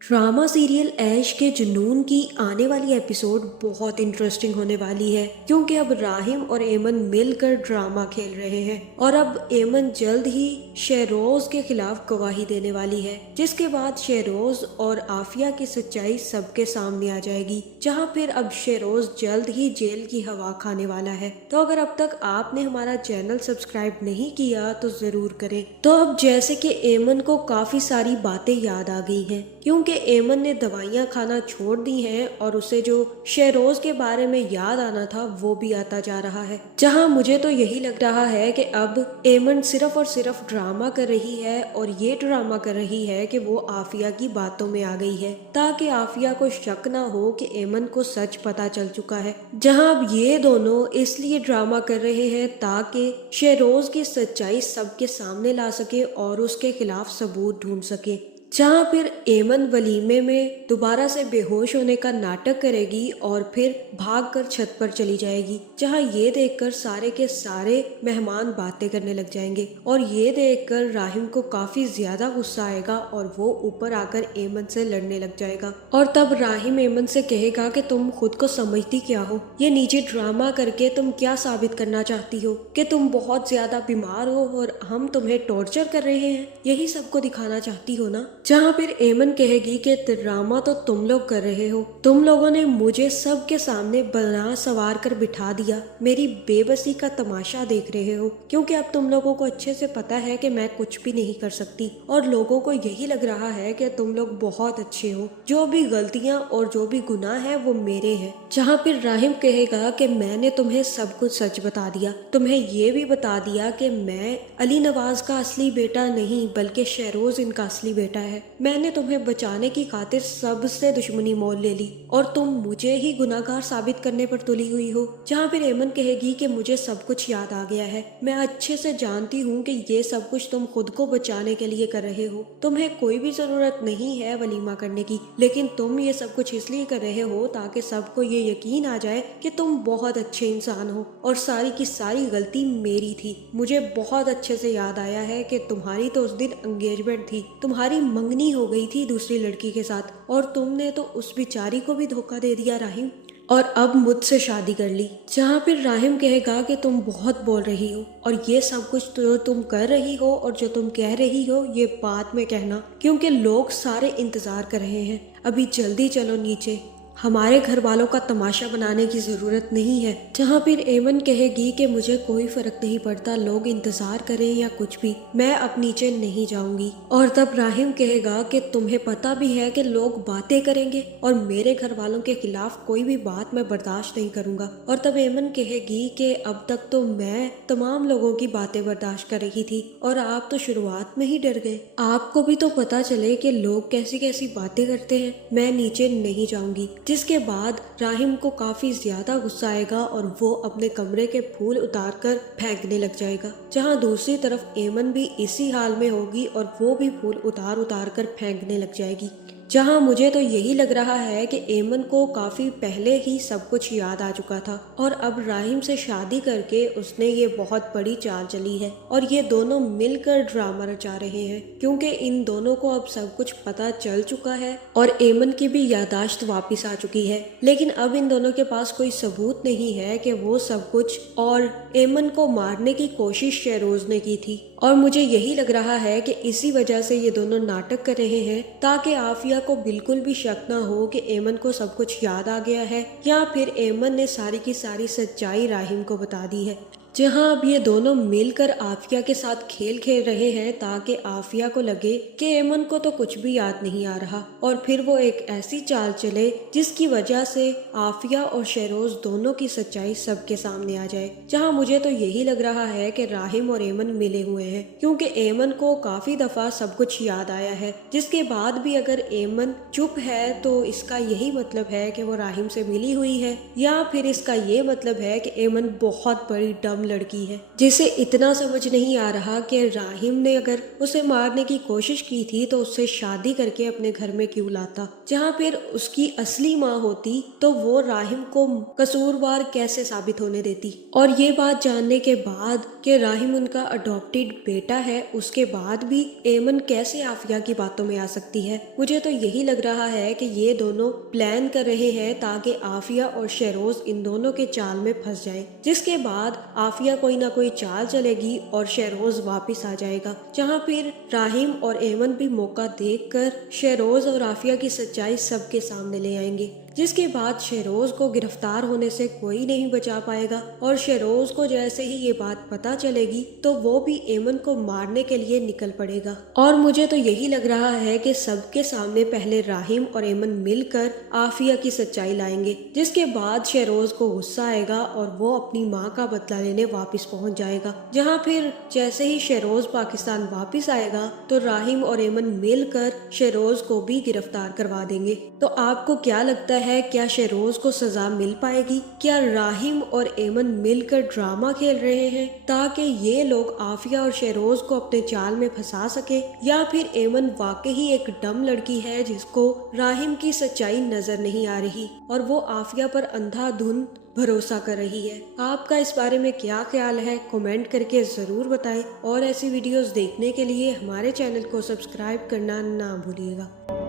Drama serial ऐश के जुनून की आने वाली एपिसोड बहुत इंटरेस्टिंग होने वाली है, क्योंकि अब राहिम और एमन मिलकर ड्रामा खेल रहे हैं और अब एमन जल्द ही शहरोज के खिलाफ गवाही देने वाली है, जिसके बाद शहरोज और आफिया की सच्चाई सबके सामने आ जाएगी, जहां फिर अब शहरोज जल्द ही जेल की हवा खाने वाला है। तो अगर अब तक आपने हमारा चैनल सब्सक्राइब नहीं किया तो जरूर करें। तो अब जैसे कि एमन को काफी सारी बातें याद आ गई हैं, क्योंकि एमन ने दवाइयाँ खाना छोड़ दी हैं और उसे जो शहरोज के बारे में याद आना था वो भी आता जा रहा है। जहां मुझे तो यही लग रहा है कि अब एमन सिर्फ और सिर्फ ड्रामा कर रही है, और ये ड्रामा कर रही है कि वो आफिया की बातों में आ गई है, ताकि आफिया को शक ना हो कि एमन को सच पता चल चुका है। जहां अब ये दोनों इसलिए ड्रामा कर रहे हैं ताकि शहरोज की सच्चाई सबके सामने ला सके और उसके खिलाफ सबूत ढूंढ सके। जहाँ फिर एमन वलीमे में दोबारा से बेहोश होने का नाटक करेगी और फिर भागकर छत पर चली जाएगी, जहाँ ये देखकर सारे के सारे मेहमान बातें करने लग जाएंगे और ये देखकर राहिम को काफी ज्यादा गुस्सा आएगा और वो ऊपर आकर एमन से लड़ने लग जाएगा। और तब राहिम एमन से कहेगा कि तुम खुद को समझती क्या हो, ये नीचे ड्रामा करके तुम क्या साबित करना चाहती हो कि तुम बहुत ज्यादा बीमार हो और हम तुम्हें टॉर्चर कर रहे हैं, यही सबको दिखाना चाहती हो ना। जहाँ फिर एमन कहेगी कि ड्रामा तो तुम लोग कर रहे हो, तुम लोगों ने मुझे सबके सामने बना सवार कर बिठा दिया, मेरी बेबसी का तमाशा देख रहे हो, क्योंकि अब तुम लोगों को अच्छे से पता है कि मैं कुछ भी नहीं कर सकती और लोगों को यही लग रहा है कि तुम लोग बहुत अच्छे हो, जो भी गलतियां और जो भी गुनाह है वो मेरे हैं। जहाँ फिर राहिम कहेगा कि मैंने तुम्हें सब कुछ सच बता दिया, तुम्हें ये भी बता दिया कि मैं अली नवाज का असली बेटा नहीं बल्कि शहरोज इनका असली बेटा है, मैंने तुम्हें बचाने की खातिर सबसे दुश्मनी मोल ले ली और तुम मुझे ही गुनाहगार साबित करने पर तुली हुई हो। जहाँ फिर एमन कहेगी कि मुझे सब कुछ याद आ गया है, मैं अच्छे से जानती हूँ कि ये सब कुछ तुम खुद को बचाने के लिए कर रहे हो, तुम्हें कोई भी जरूरत नहीं है वलीमा करने की, लेकिन तुम ये सब कुछ इसलिए कर रहे हो ताकि सबको ये यकीन आ जाए कि तुम बहुत अच्छे इंसान हो और सारी की सारी गलती मेरी थी। मुझे बहुत अच्छे से याद आया है कि तुम्हारी तो उस दिन एंगेजमेंट थी, तुम्हारी मंगनी हो गई थी दूसरी लड़की के साथ और तुमने तो उस बेचारी को भी धोखा दे दिया राहिम, और अब मुझसे शादी कर ली। जहाँ फिर राहिम कहेगा कि तुम बहुत बोल रही हो और ये सब कुछ जो तुम कर रही हो और जो तुम कह रही हो ये बाद में कहना, क्योंकि लोग सारे इंतजार कर रहे हैं, अभी जल्दी चलो नीचे, हमारे घर वालों का तमाशा बनाने की जरूरत नहीं है। जहाँ फिर एमन कहेगी कि मुझे कोई फर्क नहीं पड़ता, लोग इंतजार करें या कुछ भी, मैं अब नीचे नहीं जाऊंगी। और तब राहिम कहेगा कि तुम्हें पता भी है कि लोग बातें करेंगे और मेरे घर वालों के खिलाफ कोई भी बात मैं बर्दाश्त नहीं करूंगा। और तब एमन कहेगी कि अब तक तो मैं तमाम लोगों की बातें बर्दाश्त कर रही थी और आप तो शुरुआत में ही डर गए, आपको भी तो पता चले कि लोग कैसी कैसी बातें करते हैं, मैं नीचे नहीं जाऊंगी। जिसके बाद राहिम को काफी ज्यादा गुस्सा आएगा और वो अपने कमरे के फूल उतारकर फेंकने लग जाएगा। जहां दूसरी तरफ एमन भी इसी हाल में होगी और वो भी फूल उतार उतार कर फेंकने लग जाएगी। जहां मुझे तो यही लग रहा है कि एमन को काफी पहले ही सब कुछ याद आ चुका था और अब राहिम से शादी करके उसने ये बहुत बड़ी चाल चली है और ये दोनों मिलकर ड्रामा रचा रहे हैं, क्योंकि इन दोनों को अब सब कुछ पता चल चुका है और एमन की भी यादाश्त वापस आ चुकी है। लेकिन अब इन दोनों के पास कोई सबूत नहीं है कि वो सब कुछ और एमन को मारने की कोशिश शहरोज ने की थी, और मुझे यही लग रहा है कि इसी वजह से ये दोनों नाटक कर रहे हैं ताकि आफिया को बिल्कुल भी शक ना हो कि एमन को सब कुछ याद आ गया है या फिर एमन ने सारी की सारी सच्चाई राहिम को बता दी है। जहां अब ये दोनों मिलकर आफिया के साथ खेल खेल रहे हैं ताकि आफिया को लगे कि एमन को तो कुछ भी याद नहीं आ रहा और फिर वो एक ऐसी चाल चले जिसकी वजह से आफिया और शहरोज दोनों की सच्चाई सबके सामने आ जाए। जहां मुझे तो यही लग रहा है कि राहिम और एमन मिले हुए हैं, क्योंकि एमन को काफी दफा सब कुछ याद आया है, जिसके बाद भी अगर एमन चुप है तो इसका यही मतलब है कि वो राहिम से मिली हुई है, या फिर इसका ये मतलब है कि एमन बहुत बड़ी डम डम लड़की है जिसे इतना समझ नहीं आ रहा कि राहिम ने अगर उसे मारने की कोशिश की थी तो उससे शादी करके अपने घर में क्यों लाता। जहाँ फिर उसकी असली माँ होती तो वो राहिम को कसूरवार कैसे साबित होने देती। और ये बात जानने के बाद कि राहिम उनका अडॉप्टेड बेटा है, उसके बाद भी एमन कैसे आफिया की बातों में आ सकती है। मुझे तो यही लग रहा है कि ये दोनों प्लान कर रहे हैं ताकि आफिया और शेरोज इन दोनों के चाल में फंस जाए, जिसके बाद आफिया कोई ना कोई चाल चलेगी और शेरोज वापस आ जाएगा। जहाँ फिर राहिम और एमन भी मौका देखकर शेरोज और आफिया की सच्चाई सबके सामने ले आएंगे, जिसके बाद शेरोज को गिरफ्तार होने से कोई नहीं बचा पाएगा। और शेरोज को जैसे ही ये बात पता चलेगी तो वो भी एमन को मारने के लिए निकल पड़ेगा। और मुझे तो यही लग रहा है कि सबके सामने पहले राहिम और एमन मिलकर आफिया की सच्चाई लाएंगे, जिसके बाद शेरोज को गुस्सा आएगा और वो अपनी माँ का बदला लेने वापस पहुँच जाएगा। जहाँ फिर जैसे ही शेरोज पाकिस्तान वापस आएगा तो राहिम और एमन मिलकर शेरोज को भी गिरफ्तार करवा देंगे। तो आपको क्या लगता है, क्या शेरोज को सजा मिल पाएगी? क्या राहिम और एमन मिलकर ड्रामा खेल रहे हैं ताकि ये लोग आफिया और शेरोज को अपने चाल में फंसा सके, या फिर एमन वाकई एक डम लड़की है जिसको राहिम की सच्चाई नजर नहीं आ रही और वो आफिया पर अंधाधुंध भरोसा कर रही है? आपका इस बारे में क्या ख्याल है, कमेंट करके जरूर बताएं। और ऐसी वीडियोस देखने के लिए हमारे चैनल को सब्सक्राइब करना ना भूलिएगा।